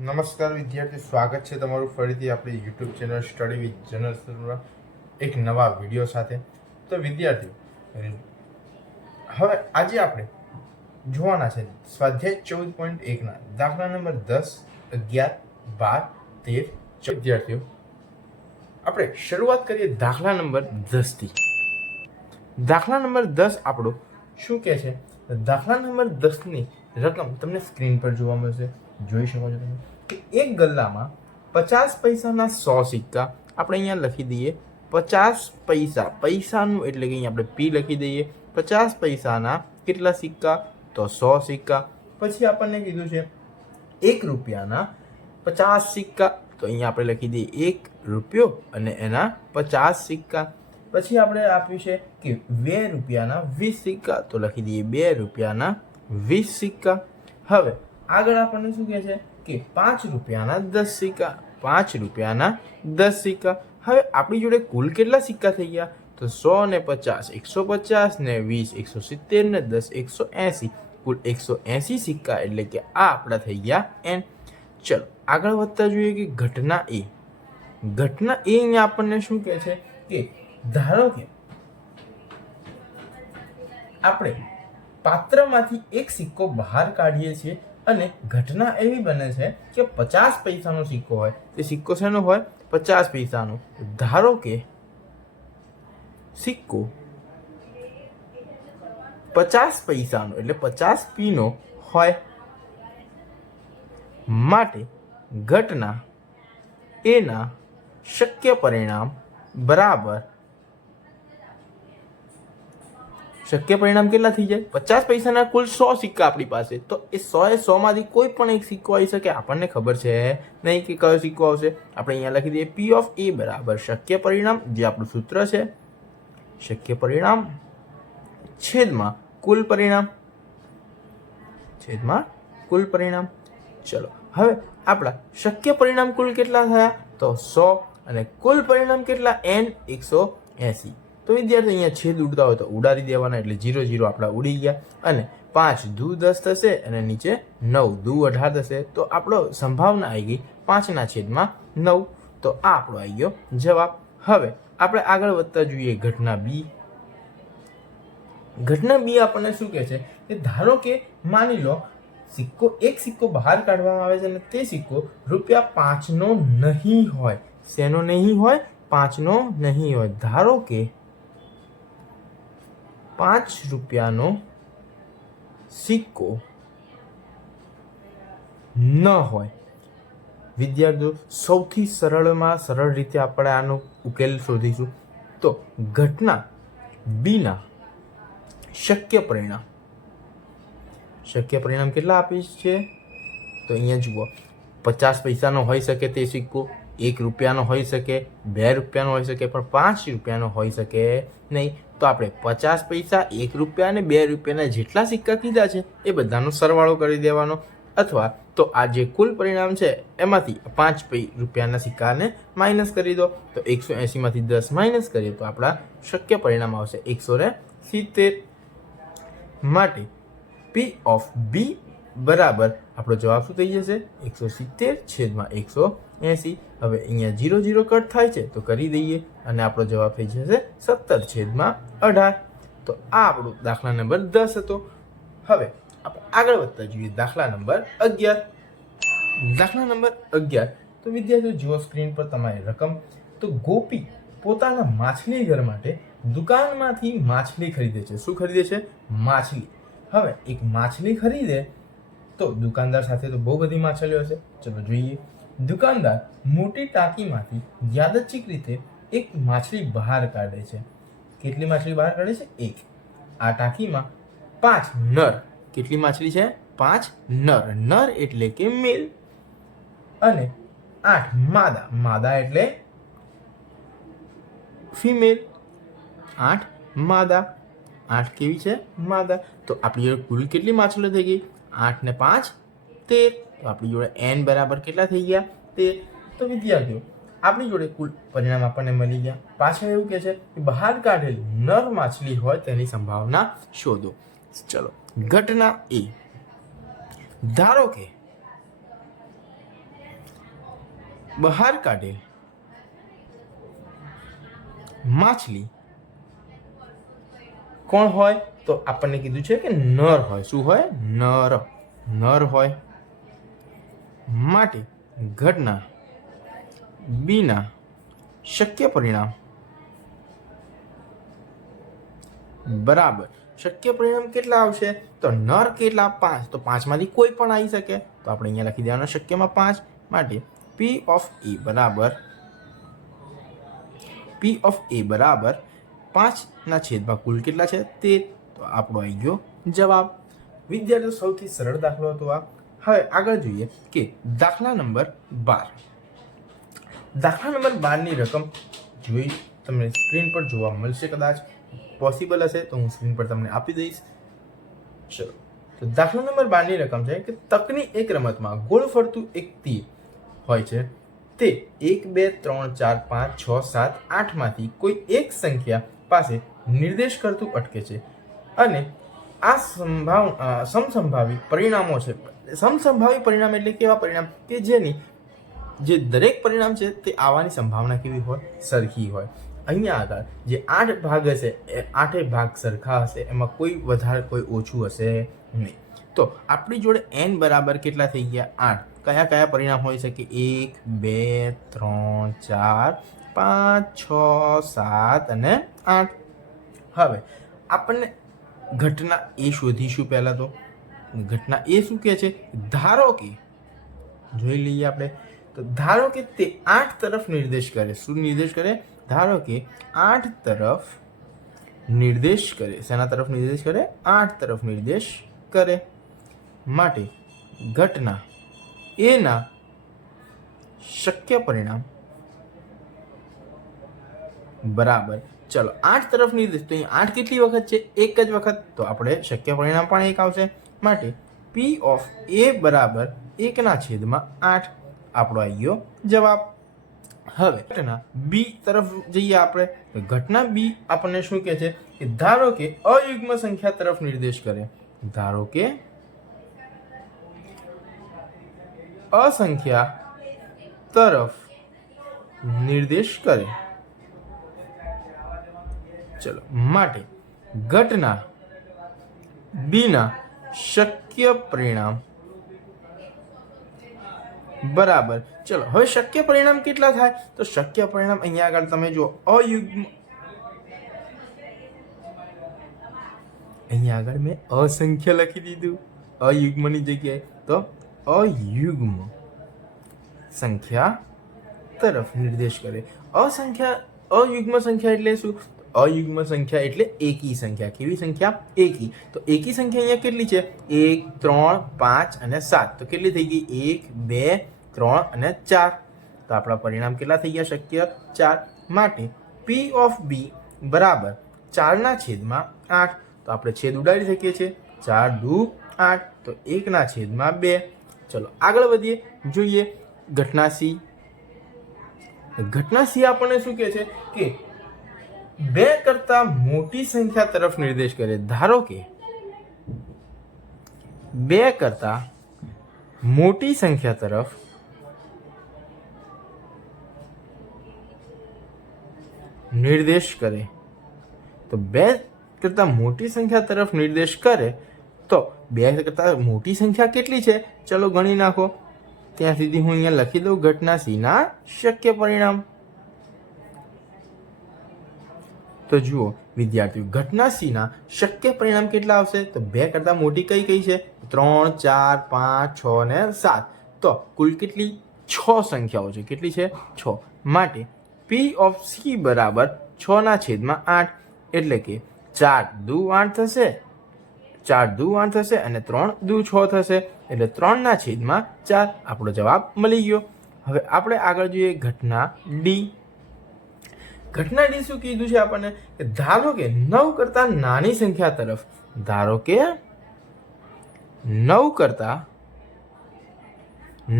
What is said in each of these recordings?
નમસ્કાર વિદ્યાર્થી, સ્વાગત છે તમારું ફરીથી આપણી YouTube channel study with general એક નવા વિડીયો સાથે. તો વિદ્યાર્થીઓ, હવે આજે આપણે જોવાના છે સ્વાધ્યાય 14.1ના દાખલા નંબર 10, 11, 12, 13. વિદ્યાર્થીઓ, આપણે શરૂઆત કરીએ દાખલા નંબર 10થી. દાખલા નંબર 10 આપણો શું કહે છે? દાખલા નંબર 10ની રકમ તમને સ્ક્રીન પર જોવા મળશે, જોઈ શકો છો તમે કે એક ગલ્લામાં 50 પૈસાના 100 સિક્કા. આપણે અહીંયા લખી દઈએ 50 પૈસા, પૈસાનું એટલે કે અહીંયા આપણે પી લખી દઈએ. 50 પૈસાના કેટલા સિક્કા? તો 100 સિક્કા. પછી આપણને કીધું છે 1 રૂપિયાના 50 સિક્કા, તો અહીંયા આપણે લખી દઈએ 1 રૂપિયો અને એના 50 સિક્કા. પછી આપણે આપ્યું છે કે 2 રૂપિયાના 20 સિક્કા, તો લખી દઈએ 2 રૂપિયાના 20 સિક્કા. હવે આગળ આપણને શું કહે છે કે 5 રૂપિયાના 10 સિક્કા, 5 રૂપિયાના 10 સિક્કા. હવે આપણી જોડે કુલ કેટલા સિક્કા થઈ ગયા? તો 100 ને 50 150 ને 20 170 ને 10 180, કુલ 180 સિક્કા. એટલે કે આ આપણા થઈ ગયા n. ચલો આગળ વધતા જોઈએ કે ઘટના એ. ઘટના એ અહીંયા આપણને શું કહે છે કે ધારો કે આપણે પાત્રમાંથી એક સિક્કો બહાર કાઢીએ છીએ અને ઘટના એવી બને છે કે 50 પૈસાનો સિક્કો હોય. તે સિક્કો શેનો હોય? 50 પૈસાનો. ધારો કે સિક્કો 50 પૈસાનો એટલે 50 પીનો હોય. માટે ઘટના એના શક્ય પરિણામ બરાબર શક્ય પરિણામ કેટલા થઈ જાય? 50 પૈસાના કુલ 100 સિક્કા આપણી પાસે, તો એ 100 એ 100 માંથી કોઈ પણ એક સિક્કો આવી શકે. આપણને ખબર છે નહીં કે કયો સિક્કો આવશે. આપણે અહીંયા લખી દઈએ પી ઓફ એ બરાબર શક્ય પરિણામ, જે આપણું સૂત્ર છે, શક્ય પરિણામ છેદમાં કુલ પરિણામ, છેદમાં કુલ પરિણામ. ચલો હવે આપણા શક્ય પરિણામ કુલ કેટલા થયા? તો 100 અને કુલ પરિણામ કેટલા? n 180. તો વિદ્યાર્થી અહીંયા છેદ ઉડતા હોય તો ઉડાડી દેવાના, એટલે 0 0 આપણા ઉડી ગયા. અને 5 દુ 10 થશે અને નીચે 9 દુ 18 થશે. તો આપણો સંભાવના આવી ગઈ 5 છેદમાં 9. તો આ આપણો આવી ગયો જવાબ. હવે આપણે આગળ વધતા જોઈએ ઘટના બી. ઘટના બી આપણને શું કહે છે કે ધારો કે માની લો એક સિક્કો બહાર કાઢવામાં આવે છે અને તે સિક્કો ₹5 નો નહીં હોય. શેનો નહીં હોય? 5 નો નહીં હોય. ધારો કે 5 રૂપિયાનો સિક્કો ન હોય. વિદ્યાર્થીઓ, સૌથી સરળમાં સરળ રીતે આપણે આનો ઉકેલ શોધીશું. તો ઘટના બીના શક્ય પરિણામ કેટલા આપી છે? તો અહીંયા જુઓ, 50 પૈસાનો હોઈ શકે તે સિક્કો, 1 રૂપિયાનો હોઈ શકે, 2 રૂપિયાનો હોઈ શકે, પણ 5 રૂપિયાનો હોઈ શકે નહીં. તો આપણે 50 પૈસા, 1 રૂપિયા અને 2 રૂપિયાના જેટલા સિક્કા કીધા છે એ બધાનો સરવાળો કરી દેવાનો. અથવા તો આ જે કુલ પરિણામ છે એમાંથી 5 રૂપિયાના સિક્કાને માઇનસ કરી દો. તો 180 માંથી 10 માઇનસ કરીએ તો આપણા શક્ય પરિણામ આવશે 170. માટે પી ઓફ બી બરાબર આપણો જવાબ શું થઈ જશે? 170 છેદમાં 180. હવે અહીંયા 0 0 કટ થાય છે તો કરી દઈએ અને આપણો જવાબ થઈ જશે 17 છેદમાં 18. તો આ આપણો દાખલા નંબર 10 હતો. હવે આપણે આગળ વધતા જોઈએ દાખલા નંબર 11. દાખલા નંબર 11. તો વિદ્યાર્થીઓ જુઓ સ્ક્રીન પર તમારી રકમ. તો ગોપી પોતાના માછલી ઘર માટે દુકાનમાંથી માછલી ખરીદે છે. શું ખરીદે છે? માછલી. હવે એક માછલી ખરીદે તો દુકાનદાર સાથે તો બહુ બધી માછલીઓ હશે. ચલો જોઈએ. દુકાનદાર મોટી ટાંકીમાંથી યાદચ્છિક રીતે એક માછલી બહાર કાઢે છે. કેટલી માછલી બહાર કાઢે છે? 1. આ ટાંકીમાં 5 નર. કેટલી માછલી છે? 5 નર. નર એટલે કે મેલ. અને 8 માદા. માદા એટલે ફિમેલ. 8 માદા. 8 કેવી છે? માદા. તો આપણી જોડે કુલ કેટલી માછલીઓ થઈ ગઈ? 8 ને 5 13. તો આપણી જોડે n બરાબર કેટલા થઈ ગયા? 13. તો વિદ્યાર્થીઓ, આપણી જોડે કુલ પરિણામ આપણને મળી ગયા. પાછળ એવું કહે છે કે બહાર કાઢેલી નર માછલી હોય તેની સંભાવના શોધો. ચલો ઘટના એ. ધારો કે બહાર કાઢેલ માછલી કોણ હોય? તો આપણને કીધું છે કે નર હોય. શું હોય? નર હોય. માટે ઘટના બીના શક્ય પરિણામ બરાબર. શક્ય પરિણામ કેટલા આવશે? તો નર કેટલા? 5. તો 5 માંથી કોઈ પણ આવી શકે. તો આપણે અહીંયા લખી દેવાનું શક્યમાં 5. માટે P of A બરાબર 5 છેદમાં કુલ કેટલા છે? 13. તો આપણો આવી ગયો જવાબ. વિદ્યાર્થીઓ, સૌથી સરળ દાખલો હતો આ. હવે આગળ જોઈએ કે દાખલા નંબર 12. દાખલા નંબર 12 ની રકમ જોઈ તમને સ્ક્રીન પર જોવા મળશે. કદાચ પોસિબલ હશે તો હું સ્ક્રીન પર તમને આપી દઈશ. ચલો, તો દાખલા નંબર 12 ની રકમ છે કે તકની એક રમતમાં ગોળ ફરતું એક તીર હોય છે. તે 1 2 3 4 5 6 7 8 માંથી કોઈ એક સંખ્યા પાસે નિર્દેશ કરતું અટકે છે અને આ સમસંભાવી પરિણામો છે. સમસંભાવી પરિણામ એટલે કેવા પરિણામ? કે જે દરેક પરિણામ છે તે આવવાની સંભાવના કેવી હોય? સરખી હોય. અહીંયા આગળ જે 8 ભાગ હશે એ 8 ભાગ સરખા હશે, એમાં કોઈ વધારે કોઈ ઓછું હશે નહીં. તો આપણી જોડે n બરાબર કેટલા થઈ ગયા? 8. કયા કયા પરિણામ હોઈ શકે? 1 2 3 4 5 6 7 અને 8. હવે આપણને ઘટના એ શોધીશું. પહેલા તો ઘટના એ શું કહે છે? ધારો કે, જોઈ લઈએ આપણે. તો ધારો કે તે 8 તરફ નિર્દેશ કરે. શું નિર્દેશ કરે? ધારો કે 8 તરફ નિર્દેશ કરે. શેના તરફ નિર્દેશ કરે? 8 તરફ નિર્દેશ કરે. માટે ઘટના એના શક્ય પરિણામ બરાબર. ચલો, 8 તરફ નિર્દેશ. તો અહીં 8 કેટલી વખત છે? એક જ વખત. તો આપણે શક્ય પરિણામ પણ એક આવશે. માટે P of A બરાબર 1/8 આપણો આવી ગયો જવાબ. હવે ઘટના બી તરફ જઈએ આપણે. ઘટના બી આપણને શું કહે છે? કે ધારો કે અયુગ્મ સંખ્યા તરફ નિર્દેશ કરે. ધારો કે અસંખ્યા તરફ નિર્દેશ કરે. ચલો, માટે ઘટના બીના શક્ય પરિણામ બરાબર. ચલો, હવે શક્ય પરિણામ કેટલા થાય? તો શક્ય પરિણામ અહીંયા આગળ તમે જો અયુગ્મ, અહીંયા આગળ મેં અસંખ્ય લખી દીધું અયુગ્મની જગ્યાએ. તો અયુગ્મ સંખ્યા તરફ નિર્દેશ કરે. અયુગ્મ સંખ્યા એટલે શું? અયુગ્મ સંખ્યા એટલે એકી સંખ્યા. કેવી સંખ્યા? એકી. તો એકી સંખ્યા અહીંયા કેટલી છે? 1 3 5 અને 7. તો કેટલી થઈ ગઈ? 1 2 3 અને 4. તો આપણા પરિણામ કેટલા થઈ ગયા? શક્ય 4. માટે P of B બરાબર 4/8. તો આપણે છેદ ઉડાડી શકીએ છીએ. 4 દુ 8. તો 1/2. ચલો આગળ વધીએ. જોઈએ ઘટના સી. ઘટના સી આપણને શું કહે છે? કે 2 કરતા મોટી સંખ્યા તરફ નિર્દેશ કરે. ધારો કે 2 કરતા મોટી સંખ્યા તરફ નિર્દેશ કરે. તો 2 કરતા મોટી સંખ્યા તરફ નિર્દેશ કરે. તો 2 કરતા મોટી સંખ્યા કેટલી છે? ચલો ગણી નાખો. ત્યાં સુધી હું અહીંયા લખી દઉં ઘટના સી ના શક્ય પરિણામ. તો જુઓ વિદ્યાર્થીઓ, ઘટના સી ના શક્ય પરિણામ કેટલા આવશે? તો 2 કરતા મોટી કઈ કઈ છે? 3 4 5 6 અને 7. તો કુલ કેટલી? 6 સંખ્યાઓ છે. કેટલી છે? 6. માટે P of C બરાબર 6/8. એટલે કે 4 દુ 8 થશે, 4 દુ 8 થશે અને 3 દુ 6 થશે. એટલે 3/4 આપણો જવાબ મળી ગયો. હવે આપણે આગળ જોઈએ ઘટના ડી. ઘટના ડી શું કીધું છે આપણને? કે ધારો કે 9 કરતા નાની સંખ્યા તરફ. ધારો કે 9 કરતા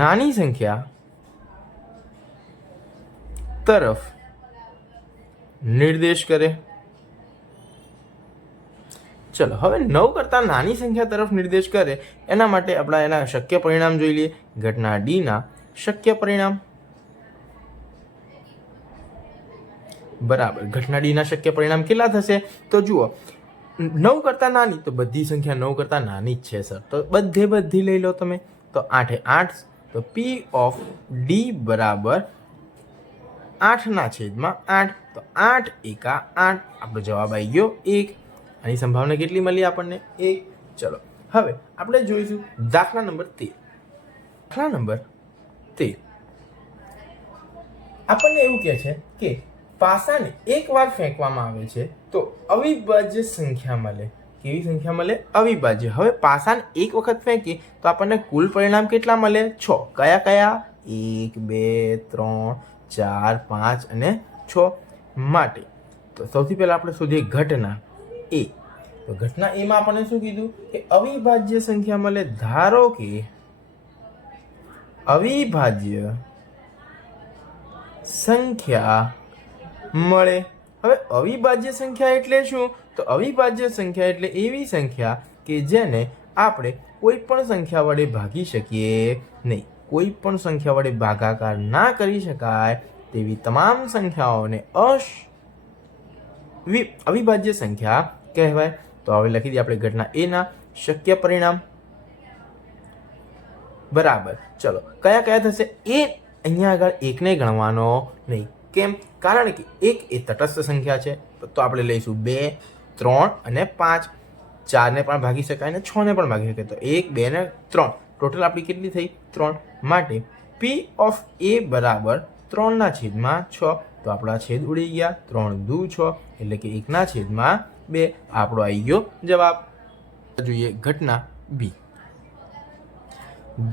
નાની સંખ્યા તરફ નિર્દેશ કરે. ચલો, હવે 9 કરતા નાની સંખ્યા તરફ નિર્દેશ કરે એના માટે આપણે એના શક્ય પરિણામ જોઈ લઈએ. ઘટના ડી ના શક્ય પરિણામ બરાબર. ઘટના ડીના શક્ય પરિણામ કેટલા થશે? તો જુઓ, 9 કરતાં નાની તો બધી સંખ્યા 9 કરતાં નાની જ છે સર. તો બધી લઈ લો તમે. તો 8 એ 8, તો P ઓફ D બરાબર 8/8. તો 8 એકા 8, આપણો જવાબ આવી ગયો 1. આની સંભાવના કેટલી મળી આપણને? 1. ચલો હવે આપણે જોઈશું દાખલા નંબર 13. દાખલા નંબર 13 આપણને એવું કહે છે કે પાસાને એકવાર ફેંકવામાં આવે છે તો અવિભાજ્ય સંખ્યા મળે. કેવી સંખ્યા મળે? અવિભાજ્ય. હવે પાસાને એક વખત ફેંકીએ તો આપણને કુલ પરિણામ કેટલા મળે? 6. કયા? 1, 2, 3, 4, 5 અને 6. માટે તો સૌથી પહેલા આપણે શોધીએ ઘટના એ. તો ઘટના એમાં આપણને શું કીધું કે અવિભાજ્ય સંખ્યા મળે. ધારો કે અવિભાજ્ય સંખ્યા મળે. હવે અવિભાજ્ય સંખ્યા એટલે શું? તો અવિભાજ્ય સંખ્યા એટલે એવી સંખ્યા કે જેને આપણે કોઈ પણ સંખ્યા વડે ભાગી શકીએ નહીં. કોઈ પણ સંખ્યા વડે ભાગાકાર ના કરી શકાય તેવી તમામ સંખ્યાઓને અવિભાજ્ય સંખ્યા કહેવાય. તો હવે લખી દઈએ આપણે ઘટના એ ના શક્ય પરિણામ. બરાબર. ચલો કયા થશે? એ અહીંયા આગળ એકને ગણવાનો નહીં. કેમ? કારણ કે 1 એ તટસ્થ સંખ્યા છે. તો આપણે લઈશું 2, 3 અને 5. 4ને પણ ભાગી શકાય અને 6ને પણ ભાગી શકાય. તો 1, 2 ને 3 ટોટલ આપણી કેટલી થઈ? 3. માટે P ઓફ A બરાબર 3/6. તો આપણા છેદ ઉડી ગયા. 3 દુ 6 એટલે કે 1/2. આપણો આવી ગયો જવાબ. જોઈએ ઘટના બી.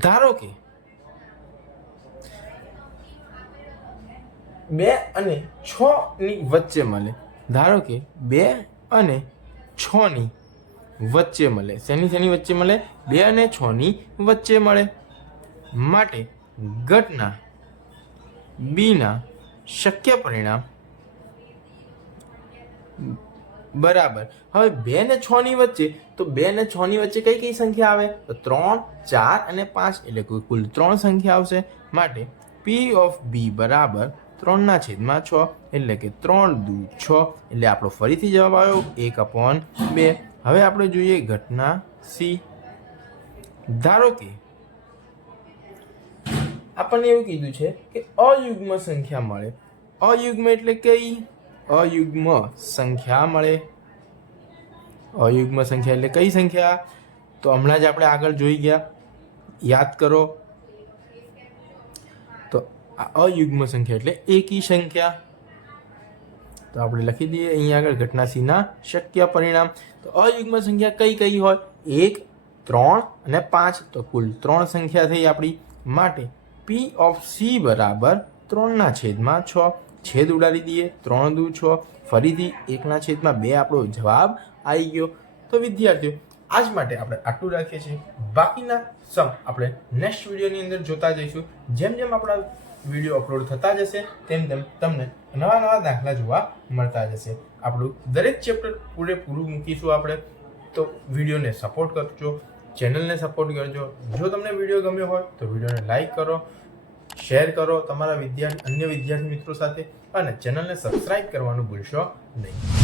ધારો કે 2 અને 6 ની વચ્ચે મળે. ધારો કે 2 અને 6 ની વચ્ચે મળે. શેની વચ્ચે મળે? 2 અને 6 ની વચ્ચે મળે. માટે ઘટના બી ના શક્ય પરિણામ બરાબર. હવે 2 ને 6 ની વચ્ચે, તો 2 ને 6 ની વચ્ચે કઈ સંખ્યા આવે? તો 3, 4 અને 5 એટલે કુલ 3 સંખ્યા આવશે. માટે P ઓફ B બરાબર 3/6 એટલે કે 3 દુ 6 એટલે આપણો ફરીથી જવાબ આવ્યો 1/2. હવે આપણે જોઈએ ઘટના સી. ધારો કે આપણને એવું કીધું છે કે અયુગ્મ સંખ્યા મળે. અયુગ્મ એટલે કઈ? અયુગ્મ સંખ્યા મળે. અયુગ્મ સંખ્યા એટલે કઈ સંખ્યા? તો હમણાં જ આપણે આગળ જોઈ ગયા, યાદ કરો. તો આ અયુગ્મ સંખ્યા એટલે એકી સંખ્યા. તો આપણે લખી દઈએ અહીંયા આગળ ઘટના સી ના શક્ય પરિણામ. તો અયુગ્મ સંખ્યા કઈ હોય? 1, 3 અને 5. તો કુલ 3 સંખ્યા થઈ આપણી. માટે P ઓફ C બરાબર 3/6. છેદ ઉડાડી દઈએ. 3 દુ 6 ફરીથી 1/2 આપણો જવાબ આવી ગયો. તો વિદ્યાર્થીઓ આજ માટે આપણે આટલું રાખીએ છીએ. બાકીના સમ આપણે નેક્સ્ટ વિડીયોની અંદર જોતા જઈશું. જેમ આપણા વિડીયો અપલોડ થતા જશે તેમ તમને નવા દાખલા જોવા મળતા જશે. આપણું દરેક ચેપ્ટર પૂરેપૂરું મૂકીશું આપણે. તો વિડીયોને સપોર્ટ કરજો, ચેનલને સપોર્ટ કરજો. જો તમને વિડીયો ગમ્યો હોય તો વિડીયોને લાઈક કરો, શેર કરો તમારા અન્ય વિદ્યાર્થી મિત્રો સાથે અને ચેનલને સબસ્ક્રાઇબ કરવાનું ભૂલશો નહીં.